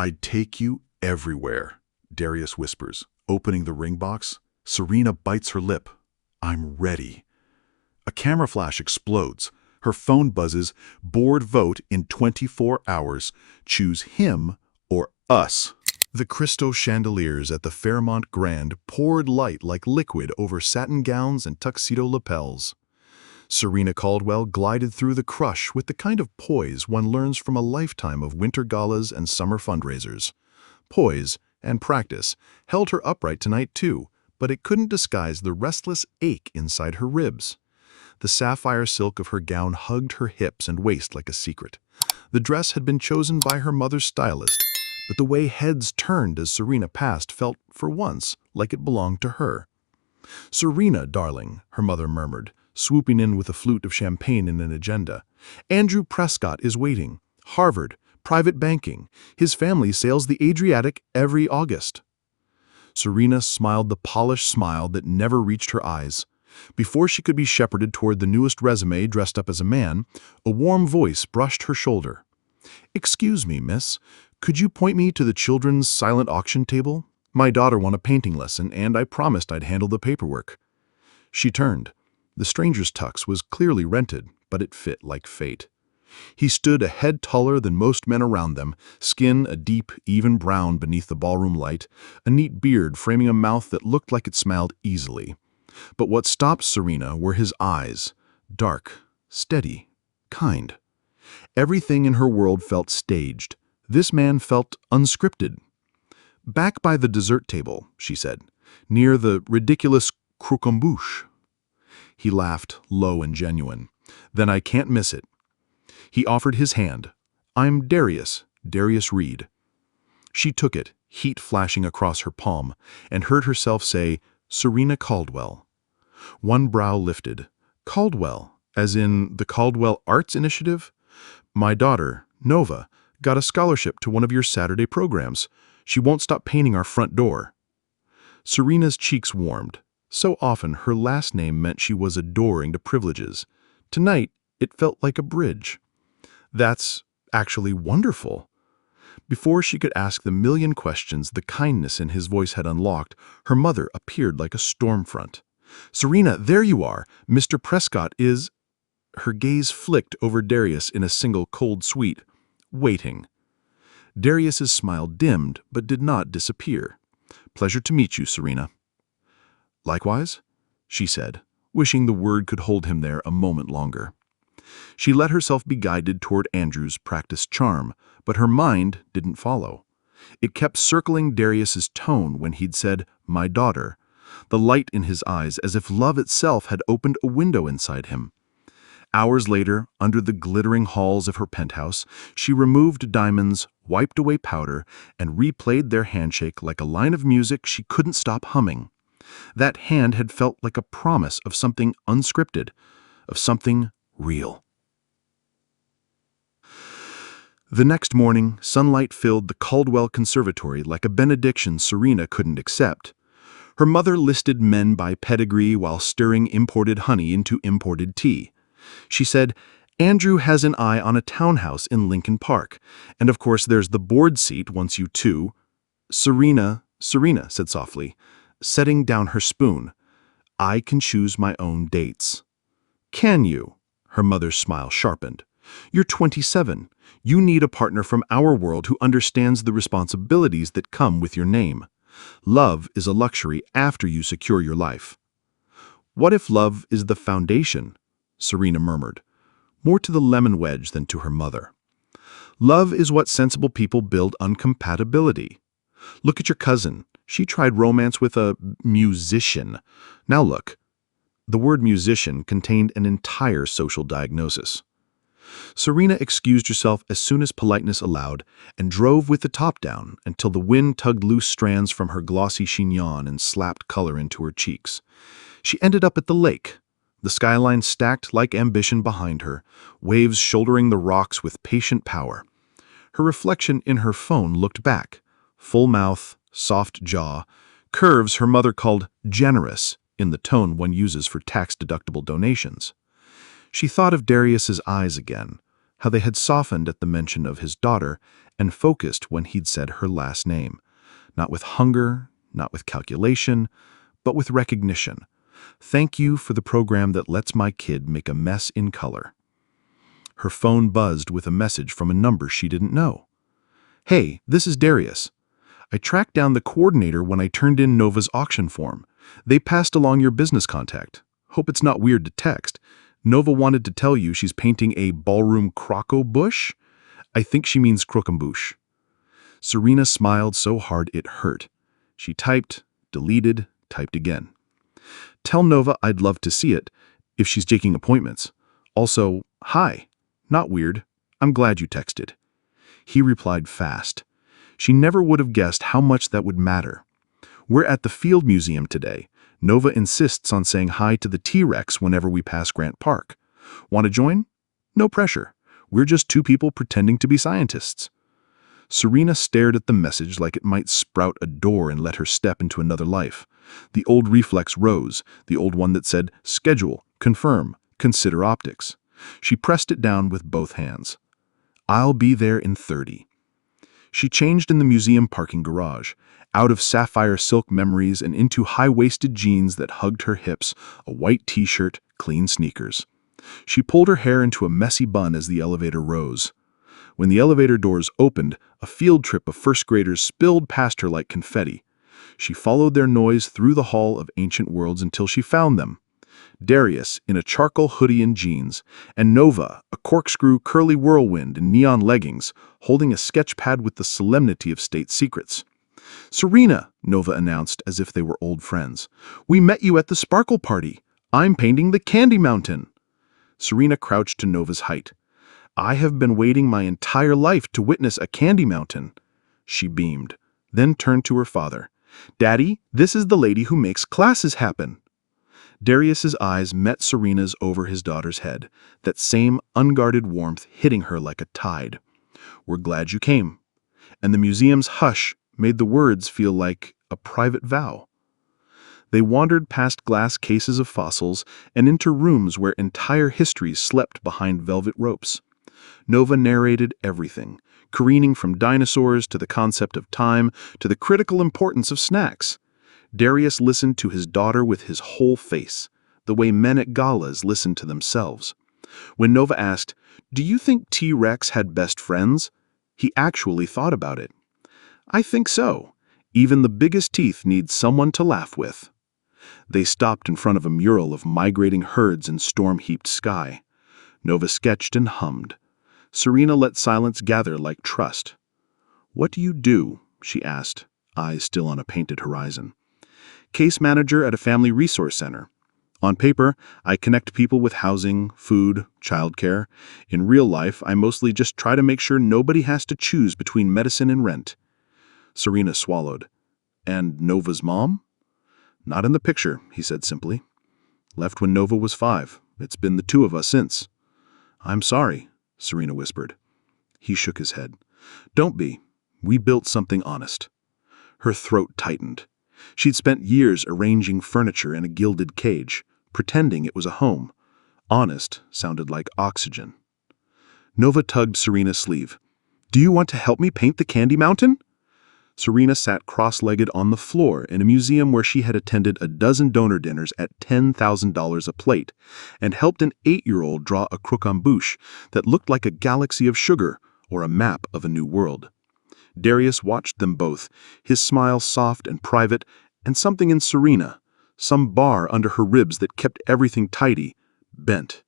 I'd take you everywhere, Darius whispers, opening the ring box. Serena bites her lip. I'm ready. A camera flash explodes. Her phone buzzes. Board vote in 24 hours. Choose him or us. The crystal chandeliers at the Fairmont Grand poured light like liquid over satin gowns and tuxedo lapels. Serena Caldwell glided through the crush with the kind of poise one learns from a lifetime of winter galas and summer fundraisers. Poise and practice held her upright tonight too, but it couldn't disguise the restless ache inside her ribs. The sapphire silk of her gown hugged her hips and waist like a secret. The dress had been chosen by her mother's stylist, but the way heads turned as Serena passed felt, for once, like it belonged to her. "Serena, darling," her mother murmured, swooping in with a flute of champagne and an agenda. "Andrew Prescott is waiting. Harvard, private banking. His family sails the Adriatic every August." Serena smiled the polished smile that never reached her eyes. Before she could be shepherded toward the newest resume dressed up as a man, a warm voice brushed her shoulder. "Excuse me, miss. Could you point me to the children's silent auction table? My daughter won a painting lesson, and I promised I'd handle the paperwork." She turned. The stranger's tux was clearly rented, but it fit like fate. He stood a head taller than most men around them, skin a deep, even brown beneath the ballroom light, a neat beard framing a mouth that looked like it smiled easily. But what stopped Serena were his eyes, dark, steady, kind. Everything in her world felt staged. This man felt unscripted. "Back by the dessert table," she said, "near the ridiculous croquembouche." He laughed, low and genuine. "Then I can't miss it." He offered his hand. "I'm Darius, Darius Reed." She took it, heat flashing across her palm, and heard herself say, "Serena Caldwell." One brow lifted. "Caldwell, as in the Caldwell Arts Initiative? My daughter, Nova, got a scholarship to one of your Saturday programs. She won't stop painting our front door." Serena's cheeks warmed. So often her last name meant she was adoring to privileges. Tonight, it felt like a bridge. "That's actually wonderful." Before she could ask the million questions the kindness in his voice had unlocked, her mother appeared like a storm front. "Serena, there you are. Mr. Prescott is—" Her gaze flicked over Darius in a single cold sweep. "Waiting." Darius's smile dimmed but did not disappear. "Pleasure to meet you, Serena." "Likewise," she said, wishing the word could hold him there a moment longer. She let herself be guided toward Andrew's practiced charm, but her mind didn't follow. It kept circling Darius's tone when he'd said, "my daughter," the light in his eyes as if love itself had opened a window inside him. Hours later, under the glittering halls of her penthouse, she removed diamonds, wiped away powder, and replayed their handshake like a line of music she couldn't stop humming. That hand had felt like a promise of something unscripted, of something real. The next morning, sunlight filled the Caldwell Conservatory like a benediction Serena couldn't accept. Her mother listed men by pedigree while stirring imported honey into imported tea. She said, "Andrew has an eye on a townhouse in Lincoln Park, and of course there's the board seat once you two—" "Serena," Serena said softly, setting down her spoon. "I can choose my own dates." "Can you?" Her mother's smile sharpened. "You're 27. You need a partner from our world who understands the responsibilities that come with your name. Love is a luxury after you secure your life." "What if love is the foundation?" Serena murmured, more to the lemon wedge than to her mother. "Love is what sensible people build on compatibility. Look at your cousin. She tried romance with a musician. Now look." The word musician contained an entire social diagnosis. Serena excused herself as soon as politeness allowed and drove with the top down until the wind tugged loose strands from her glossy chignon and slapped color into her cheeks. She ended up at the lake, the skyline stacked like ambition behind her, waves shouldering the rocks with patient power. Her reflection in her phone looked back, full mouth, soft jaw, curves her mother called generous in the tone one uses for tax-deductible donations. She thought of Darius's eyes again, how they had softened at the mention of his daughter, and focused when he'd said her last name. Not with hunger, not with calculation, but with recognition. Thank you for the program that lets my kid make a mess in color. Her phone buzzed with a message from a number she didn't know. Hey, this is Darius. I tracked down the coordinator when I turned in Nova's auction form. They passed along your business contact. Hope it's not weird to text. Nova wanted to tell you she's painting a ballroom croco bush. I think she means croquembouche. Serena smiled so hard it hurt. She typed, deleted, typed again. Tell Nova I'd love to see it, if she's taking appointments. Also, hi. Not weird. I'm glad you texted. He replied fast. She never would have guessed how much that would matter. We're at the Field Museum today. Nova insists on saying hi to the T-Rex whenever we pass Grant Park. Want to join? No pressure. We're just two people pretending to be scientists. Serena stared at the message like it might sprout a door and let her step into another life. The old reflex rose, the old one that said, schedule, confirm, consider optics. She pressed it down with both hands. I'll be there in 30. She changed in the museum parking garage, out of sapphire silk memories and into high-waisted jeans that hugged her hips, a white t-shirt, clean sneakers. She pulled her hair into a messy bun as the elevator rose. When the elevator doors opened, a field trip of first graders spilled past her like confetti. She followed their noise through the hall of ancient worlds until she found them. Darius in a charcoal hoodie and jeans, and Nova, a corkscrew curly whirlwind in neon leggings, holding a sketch pad with the solemnity of state secrets. Serena, Nova announced as if they were old friends. We met you at the Sparkle Party. I'm painting the Candy Mountain. Serena crouched to Nova's height. I have been waiting my entire life to witness a candy mountain. She beamed, then turned to her father. Daddy, this is the lady who makes classes happen. Darius's eyes met Serena's over his daughter's head, that same unguarded warmth hitting her like a tide. We're glad you came. And the museum's hush made the words feel like a private vow. They wandered past glass cases of fossils and into rooms where entire histories slept behind velvet ropes. Nova narrated everything, careening from dinosaurs to the concept of time to the critical importance of snacks. Darius listened to his daughter with his whole face, the way men at galas listen to themselves. When Nova asked, "Do you think T-Rex had best friends?" he actually thought about it. I think so. Even the biggest teeth need someone to laugh with. They stopped in front of a mural of migrating herds in storm-heaped sky. Nova sketched and hummed. Serena let silence gather like trust. What do you do? She asked, eyes still on a painted horizon. Case manager at a family resource center. On paper, I connect people with housing, food, childcare. In real life, I mostly just try to make sure nobody has to choose between medicine and rent. Serena swallowed. And Nova's mom? Not in the picture, he said simply. Left when Nova was 5. It's been the two of us since. I'm sorry, Serena whispered. He shook his head. Don't be. We built something honest. Her throat tightened. She'd spent years arranging furniture in a gilded cage, pretending it was a home. Honest sounded like oxygen. Nova tugged Serena's sleeve. Do you want to help me paint the Candy Mountain? Serena sat cross-legged on the floor in a museum where she had attended a dozen donor dinners at $10,000 a plate and helped an 8-year-old draw a croquembouche that looked like a galaxy of sugar or a map of a new world. Darius watched them both, his smile soft and private, and something in Serena, some bar under her ribs that kept everything tidy, bent.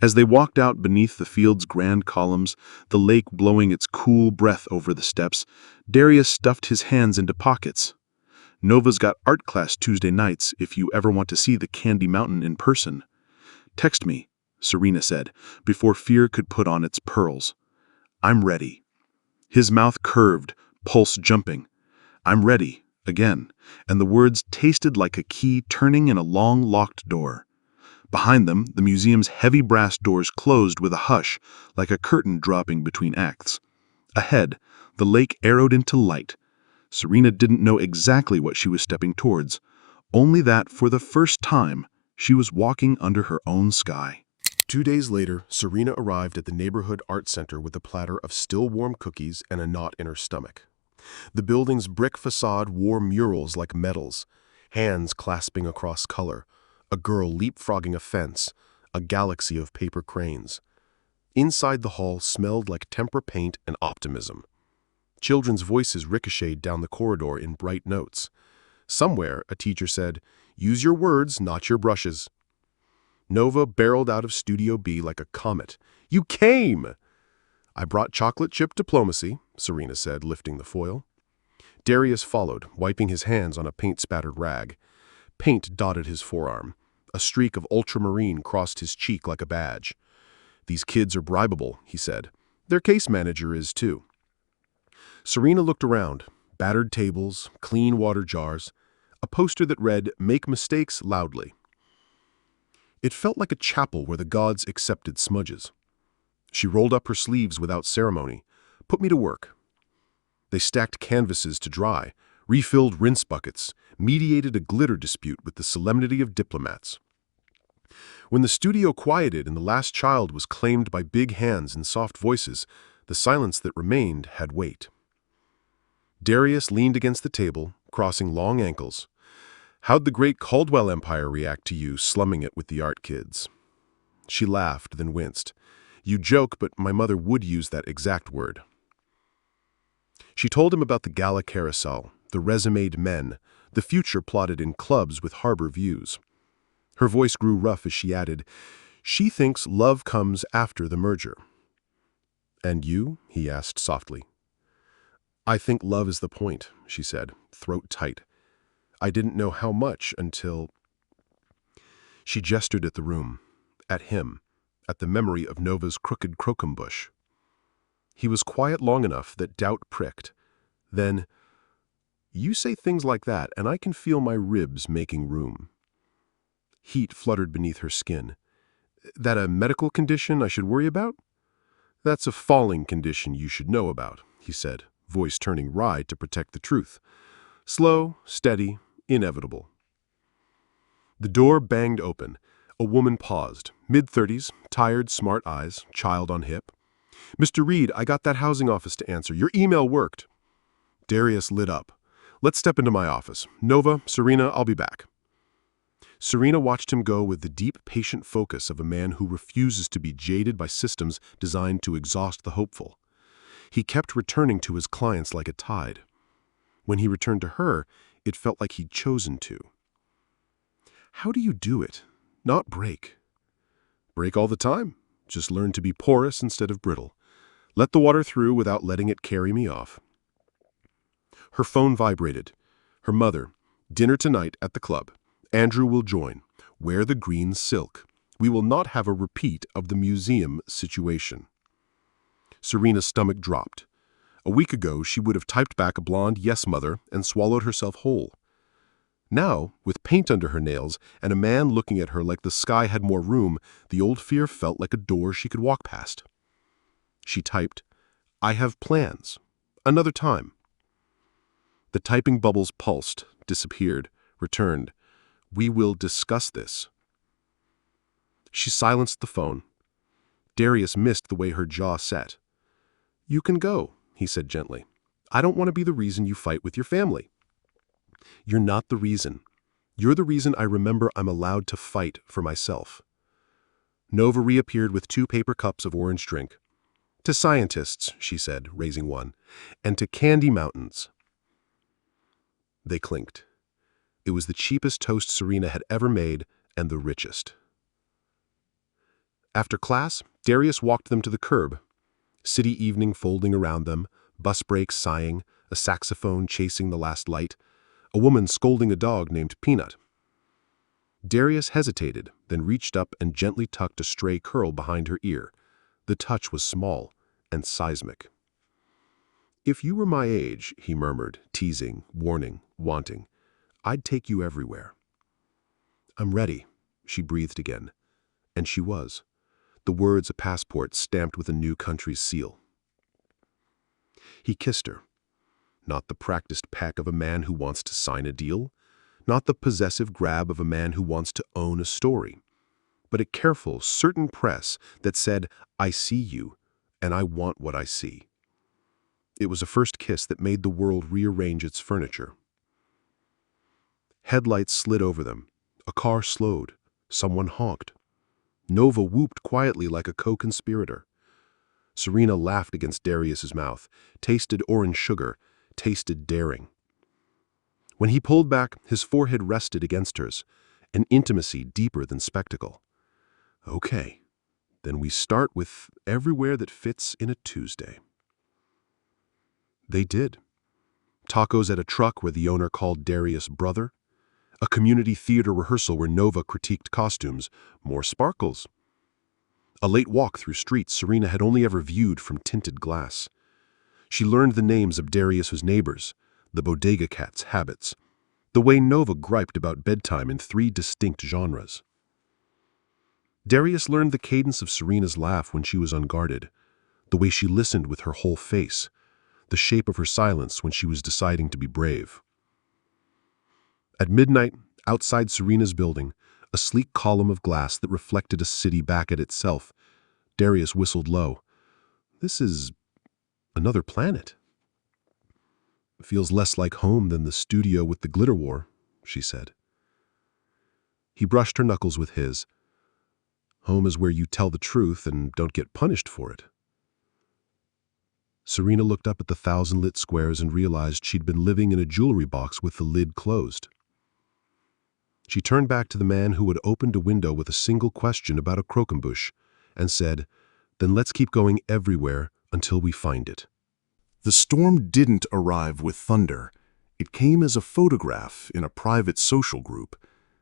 As they walked out beneath the field's grand columns, the lake blowing its cool breath over the steps, Darius stuffed his hands into pockets. Nova's got art class Tuesday nights if you ever want to see the Candy Mountain in person. Text me, Serena said, before fear could put on its pearls. I'm ready. His mouth curved, pulse jumping. I'm ready, again, and the words tasted like a key turning in a long locked door. Behind them, the museum's heavy brass doors closed with a hush, like a curtain dropping between acts. Ahead, the lake arrowed into light. Serena didn't know exactly what she was stepping towards, only that for the first time, she was walking under her own sky. 2 days later, Serena arrived at the neighborhood art center with a platter of still warm cookies and a knot in her stomach. The building's brick facade wore murals like medals, hands clasping across color, a girl leapfrogging a fence, a galaxy of paper cranes. Inside the hall smelled like tempera paint and optimism. Children's voices ricocheted down the corridor in bright notes. Somewhere, a teacher said, "Use your words, not your brushes." Nova barreled out of Studio B like a comet. "You came!" "I brought chocolate chip diplomacy," Serena said, lifting the foil. Darius followed, wiping his hands on a paint-spattered rag. Paint dotted his forearm. A streak of ultramarine crossed his cheek like a badge. "These kids are bribable," he said. "Their case manager is, too." Serena looked around. Battered tables, clean water jars, a poster that read, "Make mistakes loudly." It felt like a chapel where the gods accepted smudges. She rolled up her sleeves without ceremony. "Put me to work." They stacked canvases to dry, refilled rinse buckets, mediated a glitter dispute with the solemnity of diplomats. When the studio quieted and the last child was claimed by big hands and soft voices, the silence that remained had weight. Darius leaned against the table, crossing long ankles. "How'd the great Caldwell Empire react to you slumming it with the art kids?" She laughed, then winced. "You joke, but my mother would use that exact word." She told him about the gala carousel, the resumed men, the future plotted in clubs with harbor views. Her voice grew rough as she added, "She thinks love comes after the merger." "And you?" he asked softly. "I think love is the point," she said, throat tight. "I didn't know how much until—" She gestured at the room, at him, at the memory of Nova's crooked crocum bush. He was quiet long enough that doubt pricked. Then, "You say things like that, and I can feel my ribs making room." Heat fluttered beneath her skin. "That a medical condition I should worry about?" "That's a falling condition you should know about," he said, voice turning wry to protect the truth. "Slow, steady, inevitable." The door banged open. A woman paused, mid-30s, tired, smart eyes, child on hip. "Mr. Reed, I got that housing office to answer. Your email worked." Darius lit up. "Let's step into my office. Nova, Serena, I'll be back." Serena watched him go with the deep, patient focus of a man who refuses to be jaded by systems designed to exhaust the hopeful. He kept returning to his clients like a tide. When he returned to her, it felt like he'd chosen to. "How do you do it? Not break." "Break all the time. Just learn to be porous instead of brittle. Let the water through without letting it carry me off." Her phone vibrated. Her mother. "Dinner tonight at the club. Andrew will join. Wear the green silk. We will not have a repeat of the museum situation." Serena's stomach dropped. A week ago, she would have typed back a blonde "yes, mother" and swallowed herself whole. Now, with paint under her nails and a man looking at her like the sky had more room, the old fear felt like a door she could walk past. She typed, "I have plans. Another time." The typing bubbles pulsed, disappeared, returned. "We will discuss this." She silenced the phone. Darius missed the way her jaw set. "You can go," he said gently. "I don't want to be the reason you fight with your family." "You're not the reason. You're the reason I remember I'm allowed to fight for myself." Nova reappeared with 2 paper cups of orange drink. "To scientists," she said, raising one, "and to Candy Mountains." They clinked. It was the cheapest toast Serena had ever made, and the richest. After class, Darius walked them to the curb. City evening folding around them, bus brakes sighing, a saxophone chasing the last light, a woman scolding a dog named Peanut. Darius hesitated, then reached up and gently tucked a stray curl behind her ear. The touch was small and seismic. "If you were my age," he murmured, teasing, warning, wanting, "I'd take you everywhere." "I'm ready," she breathed again. And she was. The words a passport stamped with a new country's seal. He kissed her. Not the practiced peck of a man who wants to sign a deal. Not the possessive grab of a man who wants to own a story. but a careful, certain press that said, "I see you, and I want what I see." It was a first kiss that made the world rearrange its furniture. Headlights slid over them. A car slowed. Someone honked. Nova whooped quietly like a co-conspirator. Serena laughed against Darius's mouth, tasted orange sugar, tasted daring. When he pulled back, his forehead rested against hers, an intimacy deeper than spectacle. Okay, then we start with everywhere that fits in a Tuesday. They did. Tacos at a truck where the owner called Darius brother. A community theater rehearsal where Nova critiqued costumes. More sparkles. A late walk through streets Serena had only ever viewed from tinted glass. She learned the names of Darius's neighbors, the bodega cat's habits, the way Nova griped about bedtime in 3 distinct genres. Darius learned the cadence of Serena's laugh when she was unguarded, the way she listened with her whole face, the shape of her silence when she was deciding to be brave. At midnight, outside Serena's building, a sleek column of glass that reflected a city back at itself, Darius whistled low. This is another planet. It feels less like home than the studio with the glitter war, she said. He brushed her knuckles with his. Home is where you tell the truth and don't get punished for it. Serena looked up at the 1,000 lit squares and realized she'd been living in a jewelry box with the lid closed. She turned back to the man who had opened a window with a single question about a croquembouche and said, "Then let's keep going everywhere until we find it." The storm didn't arrive with thunder. It came as a photograph in a private social group,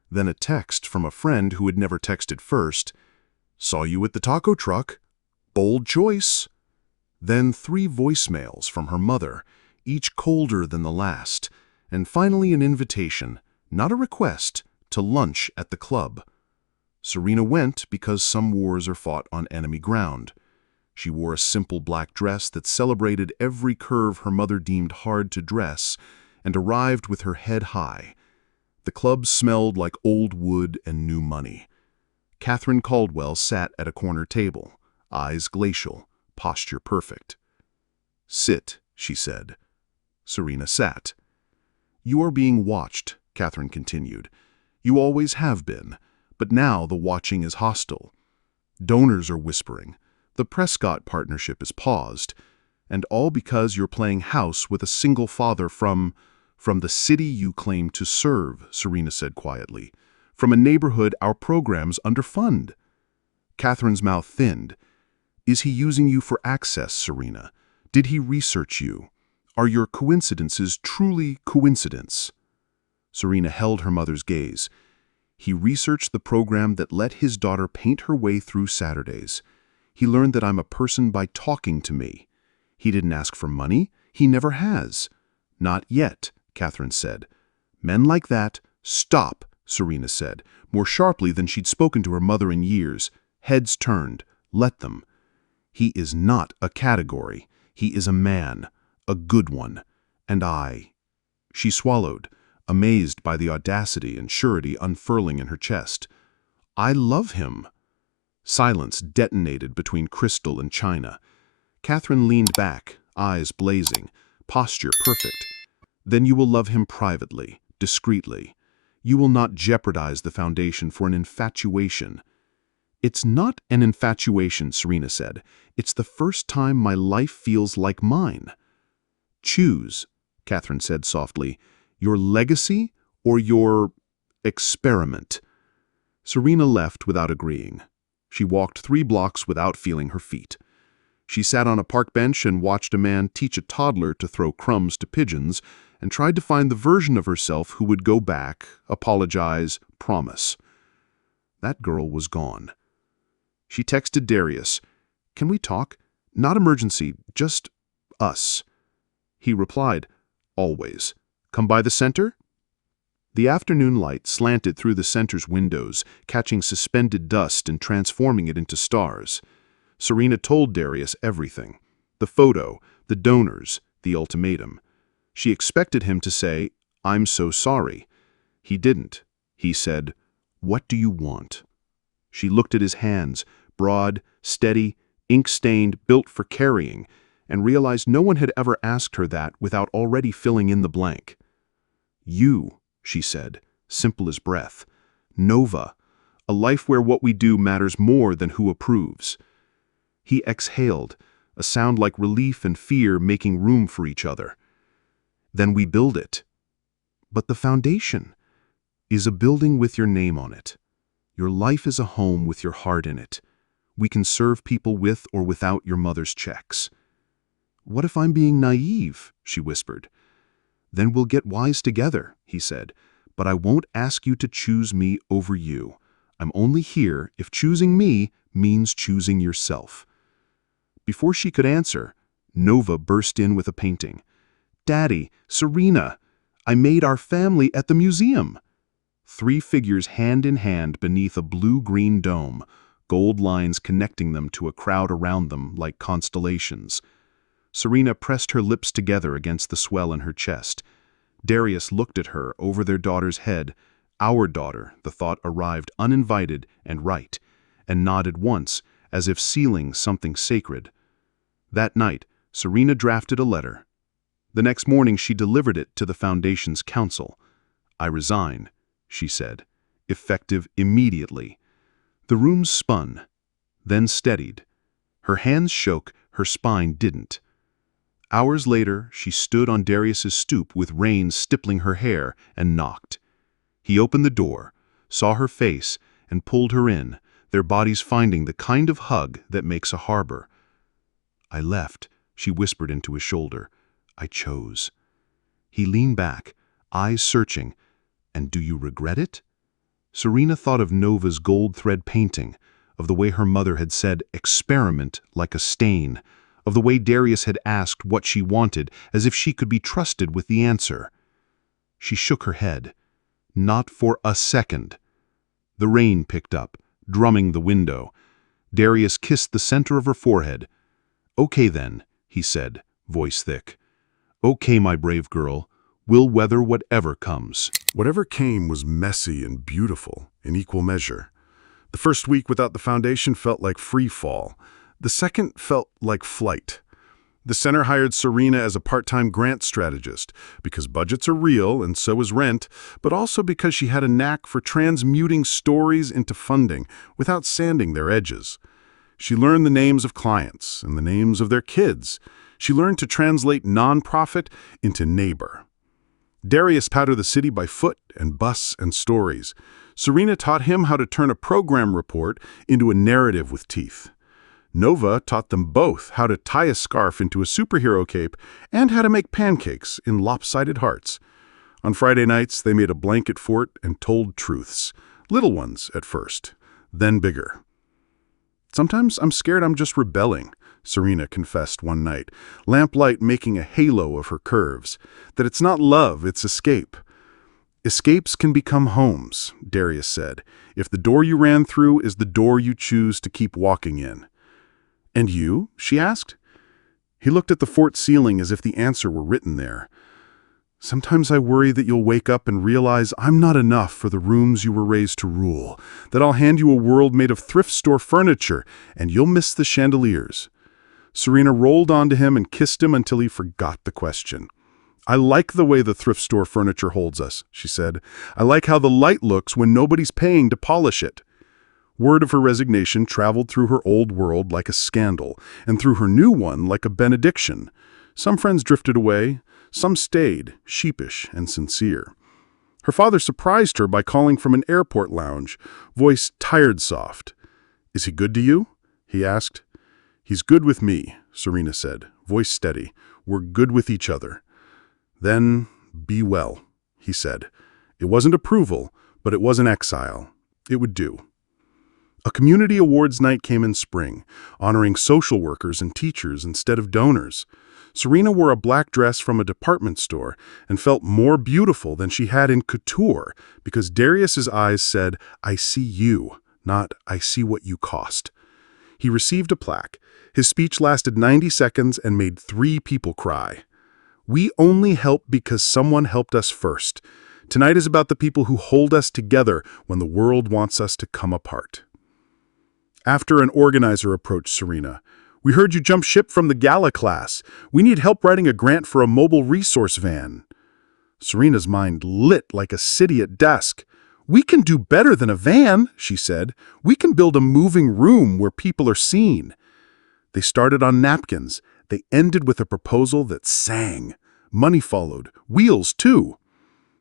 then a text from a friend who had never texted first. "Saw you at the taco truck. Bold choice." Then 3 voicemails from her mother, each colder than the last, and finally an invitation, not a request, to lunch at the club. Serena went because some wars are fought on enemy ground. She wore a simple black dress that celebrated every curve her mother deemed hard to dress, and arrived with her head high. The club smelled like old wood and new money. Catherine Caldwell sat at a corner table, eyes glacial, posture perfect. "Sit," she said. Serena sat. "You are being watched," Catherine continued. "You always have been, but now the watching is hostile. Donors are whispering. The Prescott partnership is paused. And all because you're playing house with a single father from the city you claim to serve," Serena said quietly. "From a neighborhood our programs underfund." Catherine's mouth thinned. "Is he using you for access, Serena? Did he research you? Are your coincidences truly coincidence?" Serena held her mother's gaze. "He researched the program that let his daughter paint her way through Saturdays. He learned that I'm a person by talking to me. He didn't ask for money. He never has." "Not yet," Catherine said. "Men like that—" "Stop," Serena said, more sharply than she'd spoken to her mother in years. Heads turned. "Let them. He is not a category. He is a man, a good one. And I—" She swallowed, amazed by the audacity and surety unfurling in her chest. "I love him." Silence detonated between crystal and china. Catherine leaned back, eyes blazing, posture perfect. "Then you will love him privately, discreetly. You will not jeopardize the foundation for an infatuation." "It's not an infatuation," Serena said. "It's the first time my life feels like mine." "Choose," Catherine said softly, "your legacy or your experiment." Serena left without agreeing. She walked 3 blocks without feeling her feet. She sat on a park bench and watched a man teach a toddler to throw crumbs to pigeons, and tried to find the version of herself who would go back, apologize, promise. That girl was gone. She texted Darius, "Can we talk? Not emergency, just us." He replied, "Always. Come by the center?" The afternoon light slanted through the center's windows, catching suspended dust and transforming it into stars. Serena told Darius everything. The photo, the donors, the ultimatum. She expected him to say, "I'm so sorry." He didn't. He said, "What do you want?" She looked at his hands, broad, steady, ink-stained, built for carrying, and realized no one had ever asked her that without already filling in the blank. You, she said, simple as breath. Nova, a life where what we do matters more than who approves. He exhaled, a sound like relief and fear making room for each other. Then we build it. But the foundation is a building with your name on it. Your life is a home with your heart in it. We can serve people with or without your mother's checks. What if I'm being naive? She whispered. Then we'll get wise together, he said, but I won't ask you to choose me over you. I'm only here if choosing me means choosing yourself. Before she could answer, Nova burst in with a painting. Daddy, Serena, I made our family at the museum. 3 figures hand in hand beneath a blue-green dome, gold lines connecting them to a crowd around them like constellations. Serena pressed her lips together against the swell in her chest. Darius looked at her over their daughter's head. Our daughter, the thought arrived uninvited and right, and nodded once, as if sealing something sacred. That night, Serena drafted a letter. The next morning she delivered it to the Foundation's council. I resign, she said, effective immediately. The room spun, then steadied. Her hands shook, her spine didn't. Hours later, she stood on Darius's stoop with rain stippling her hair and knocked. He opened the door, saw her face, and pulled her in, their bodies finding the kind of hug that makes a harbor. I left, she whispered into his shoulder. I chose. He leaned back, eyes searching. And do you regret it? Serena thought of Nova's gold thread painting, of the way her mother had said, experiment like a stain, of the way Darius had asked what she wanted, as if she could be trusted with the answer. She shook her head. Not for a second. The rain picked up, drumming the window. Darius kissed the center of her forehead. Okay then, he said, voice thick. Okay, my brave girl. We'll weather whatever comes. Whatever came was messy and beautiful in equal measure. The first week without the Foundation felt like free fall. The second felt like flight. The center hired Serena as a part-time grant strategist because budgets are real and so is rent, but also because she had a knack for transmuting stories into funding without sanding their edges. She learned the names of clients and the names of their kids. She learned to translate nonprofit into neighbor. Darius powdered the city by foot and bus and stories. Serena taught him how to turn a program report into a narrative with teeth. Nova taught them both how to tie a scarf into a superhero cape and how to make pancakes in lopsided hearts. On Friday nights, they made a blanket fort and told truths. Little ones at first, then bigger. Sometimes I'm scared I'm just rebelling, Serena confessed one night, lamplight making a halo of her curves. That it's not love, it's escape. Escapes can become homes, Darius said, if the door you ran through is the door you choose to keep walking in. And you? She asked. He looked at the fort ceiling as if the answer were written there. Sometimes I worry that you'll wake up and realize I'm not enough for the rooms you were raised to rule, that I'll hand you a world made of thrift store furniture, and you'll miss the chandeliers. Serena rolled onto him and kissed him until he forgot the question. I like the way the thrift store furniture holds us, she said. I like how the light looks when nobody's paying to polish it. Word of her resignation traveled through her old world like a scandal, and through her new one like a benediction. Some friends drifted away, some stayed, sheepish and sincere. Her father surprised her by calling from an airport lounge, voice tired soft. Is he good to you? He asked. He's good with me, Serena said, voice steady. We're good with each other. Then, be well, he said. It wasn't approval, but it wasn't exile. It would do. A community awards night came in spring, honoring social workers and teachers instead of donors. Serena wore a black dress from a department store and felt more beautiful than she had in couture because Darius's eyes said, I see you, not I see what you cost. He received a plaque. His speech lasted 90 seconds and made 3 people cry. We only help because someone helped us first. Tonight is about the people who hold us together when the world wants us to come apart. After an organizer approached Serena, "We heard you jump ship from the gala class. We need help writing a grant for a mobile resource van." Serena's mind lit like a city at dusk. "We can do better than a van," she said. "We can build a moving room where people are seen." They started on napkins. They ended with a proposal that sang. Money followed. Wheels, too.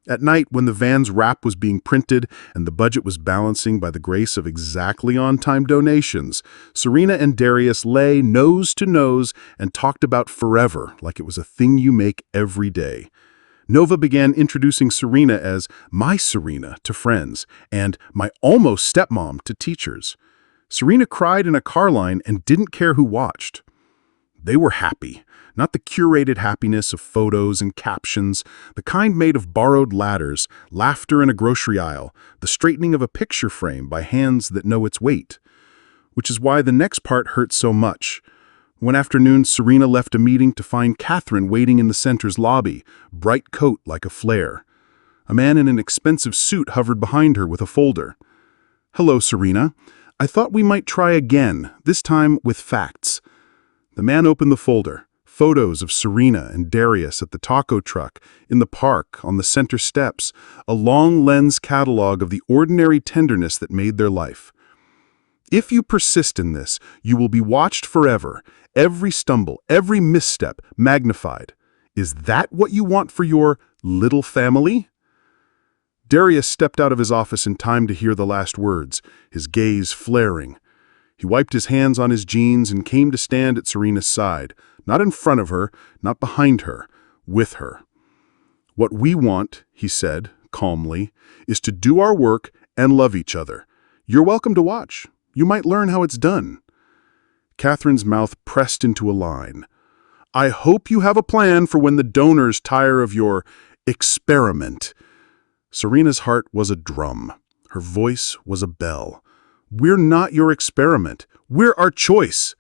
At night, when the van's wrap was being printed and the budget was balancing by the grace of exactly on-time donations, Serena and Darius lay nose to nose and talked about forever like it was a thing you make every day. Nova began introducing Serena as "my Serena" to friends and "my almost stepmom" to teachers. Serena cried in a car line and didn't care who watched. They were happy, not the curated happiness of photos and captions, the kind made of borrowed ladders, laughter in a grocery aisle, the straightening of a picture frame by hands that know its weight. Which is why the next part hurt so much. One afternoon, Serena left a meeting to find Catherine waiting in the center's lobby, bright coat like a flare. A man in an expensive suit hovered behind her with a folder. "Hello, Serena. I thought we might try again, this time with facts." The man opened the folder. Photos of Serena and Darius at the taco truck, in the park, on the center steps, a long lens catalog of the ordinary tenderness that made their life. "If you persist in this, you will be watched forever, every stumble, every misstep, magnified. Is that what you want for your little family?" Darius stepped out of his office in time to hear the last words, his gaze flaring. He wiped his hands on his jeans and came to stand at Serena's side, not in front of her, not behind her, with her. "What we want," he said, calmly, "is to do our work and love each other. You're welcome to watch. You might learn how it's done." Catherine's mouth pressed into a line. "I hope you have a plan for when the donors tire of your experiment." Serena's heart was a drum. Her voice was a bell. "We're not your experiment. We're our choice."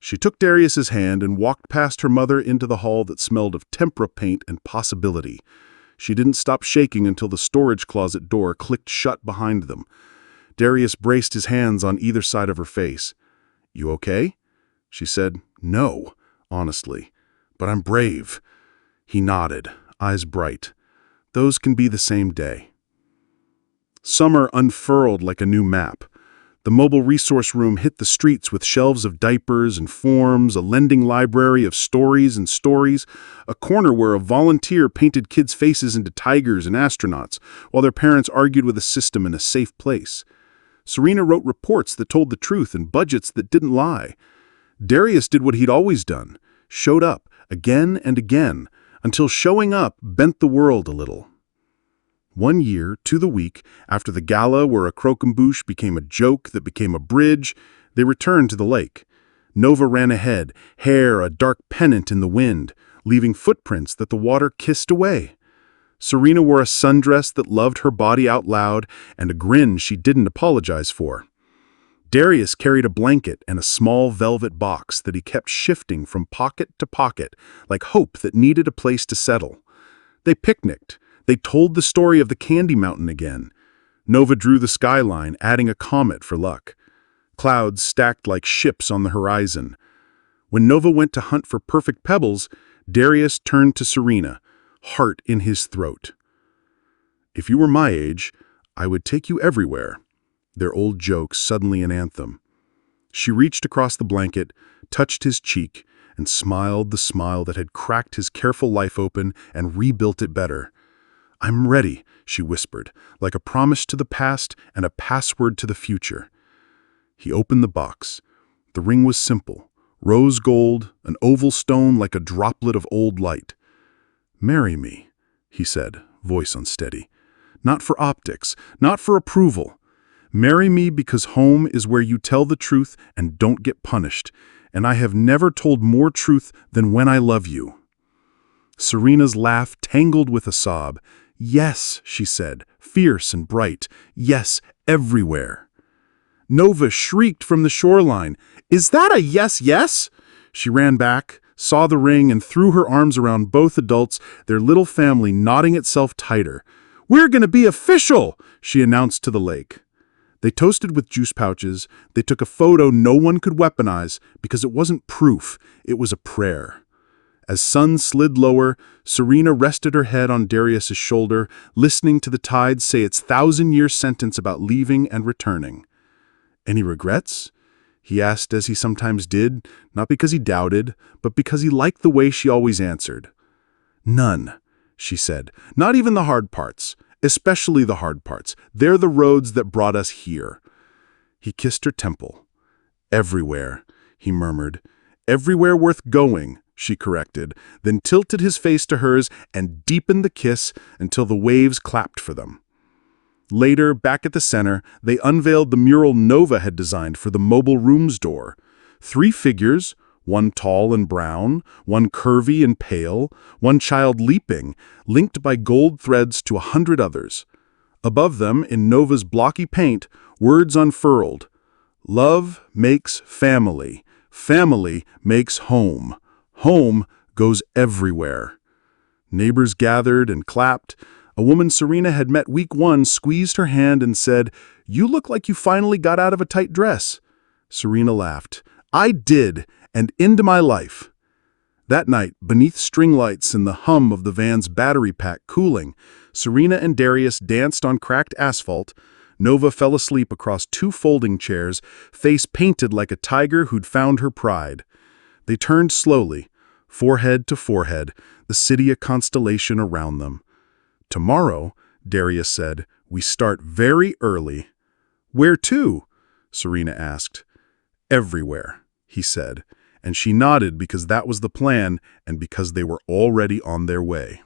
She took Darius's hand and walked past her mother into the hall that smelled of tempera paint and possibility. She didn't stop shaking until the storage closet door clicked shut behind them. Darius braced his hands on either side of her face. "You okay?" She said, "No, honestly, but I'm brave." He nodded, eyes bright. "Those can be the same day." Summer unfurled like a new map. The mobile resource room hit the streets with shelves of diapers and forms, a lending library of stories and stories, a corner where a volunteer painted kids' faces into tigers and astronauts, while their parents argued with a system in a safe place. Serena wrote reports that told the truth and budgets that didn't lie. Darius did what he'd always done, showed up, again and again, until showing up bent the world a little. One year, to the week, after the gala where a croquembouche became a joke that became a bridge, they returned to the lake. Nova ran ahead, hair a dark pennant in the wind, leaving footprints that the water kissed away. Serena wore a sundress that loved her body out loud and a grin she didn't apologize for. Darius carried a blanket and a small velvet box that he kept shifting from pocket to pocket, like hope that needed a place to settle. They picnicked. They told the story of the Candy Mountain again. Nova drew the skyline, adding a comet for luck. Clouds stacked like ships on the horizon. When Nova went to hunt for perfect pebbles, Darius turned to Serena, heart in his throat. "If you were my age, I would take you everywhere." Their old joke suddenly an anthem. She reached across the blanket, touched his cheek, and smiled the smile that had cracked his careful life open and rebuilt it better. "I'm ready," she whispered, like a promise to the past and a password to the future. He opened the box. The ring was simple, rose gold, an oval stone like a droplet of old light. "Marry me," he said, voice unsteady. "Not for optics, not for approval. Marry me because home is where you tell the truth and don't get punished, and I have never told more truth than when I love you." Serena's laugh tangled with a sob. "Yes," she said, fierce and bright. "Yes, everywhere." Nova shrieked from the shoreline. "Is that a yes, yes?" She ran back, saw the ring, and threw her arms around both adults, their little family knotting itself tighter. "We're going to be official," she announced to the lake. They toasted with juice pouches. They took a photo no one could weaponize because it wasn't proof, it was a prayer. As sun slid lower, Serena rested her head on Darius's shoulder, listening to the tide say its 1,000-year sentence about leaving and returning. Any regrets? He asked as he sometimes did, not because he doubted, but because he liked the way she always answered. None, she said. Not even the hard parts. Especially the hard parts. They're the roads that brought us here. He kissed her temple. Everywhere, he murmured. Everywhere worth going, she corrected, then tilted his face to hers and deepened the kiss until the waves clapped for them. Later, back at the center, they unveiled the mural Nova had designed for the mobile rooms door. 3 figures, one tall and brown, one curvy and pale, one child leaping, linked by gold threads to 100 others. Above them, in Nova's blocky paint, words unfurled. Love makes family. Family makes home. Home goes everywhere. Neighbors gathered and clapped. A woman Serena had met week 1 squeezed her hand and said, "You look like you finally got out of a tight dress." Serena laughed. "I did, and into my life." That night, beneath string lights and the hum of the van's battery pack cooling, Serena and Darius danced on cracked asphalt. Nova fell asleep across 2 folding chairs, face painted like a tiger who'd found her pride. They turned slowly, forehead to forehead, the city a constellation around them. "Tomorrow," Darius said, "we start very early." "Where to?" Serena asked. "Everywhere," he said, and she nodded because that was the plan and because they were already on their way.